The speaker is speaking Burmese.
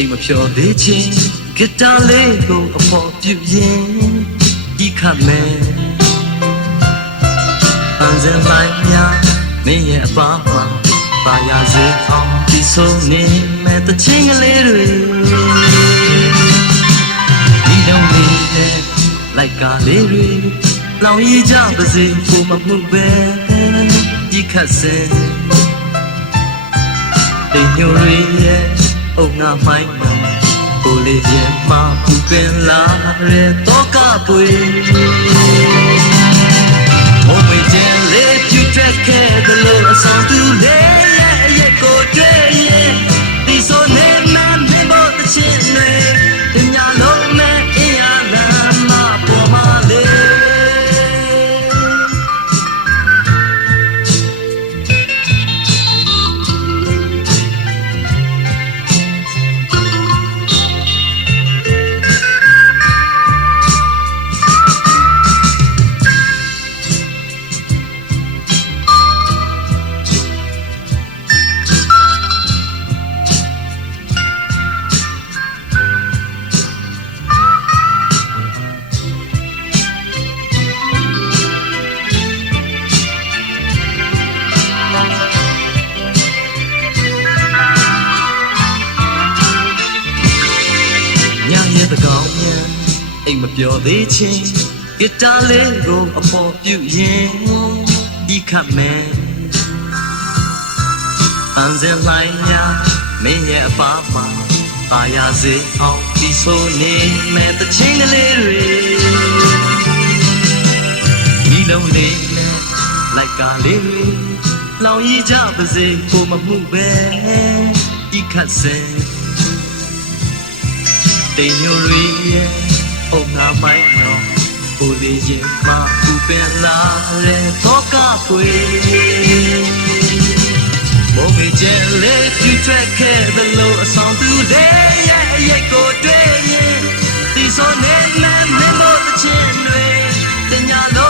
အိမ်မဖြော်သေးချင်းဂီတာလေးကိုအဖော်ပြုရင်ဒီခတ်မယ်အန်စင်လိုက်များမင်းရဲ့အပါမှာပါရစေအောင်ဒီဆိုနေမဲ့တချင်းကလေးတွေဒီတော့နေနဲ့လိုက်ကားလေးတွေလောင်ရည်ကြပါစေကိုမမှုပဲဒီခတ်စင်တိမ်ညိုရီရဲ့အုံငါမိုင်းမှာကိုလေးရဲ့မပူပင်လာတဲ့တော့ကပွေဘုံမကျန်လေးပြူတက်ခဲ့တဲ့လို့အဆောင်သူလေးရဲ့အရက်ကိုတွေ့ရင်ဒီဆိုနေမှမင်းတို့တချင်တွေတင်ညာလုံးမဲ့အင်းရလမ်းမှာပေါ်မှာလေတကောင်မြန်အိမ်မပြောသေးချင်းဂီတာလေးကိုအဖော်ပြုရင်ဒီခတ်မယ်အန်စင်လိုက်ညာမင်းရဲ့အပါမှာပါရစေအောင်ဒီဆိုနေမဲ့တချင်းကလေးတွေဒီလုံးလေးနဲ့လိုက်ကားလေးတွေလောင်ရည်ကြပါစေကိုမမှုပဲဒီခတ်စင်တိမ်ညိုရီရဲ့အုံငါမိုင်းတော့ကိုလေးရင်မှာပူပင်လာတဲ့တော့ကပွေဘုံမကျဲလေးပြူထွက်ခဲ့တဲ့လို့အဆောင်သူလေးရဲ့အရက်ကိုတွေ့ရင်ဒီဆိုနေမှမင်းတို့တချင်တွေတင်ညာလို့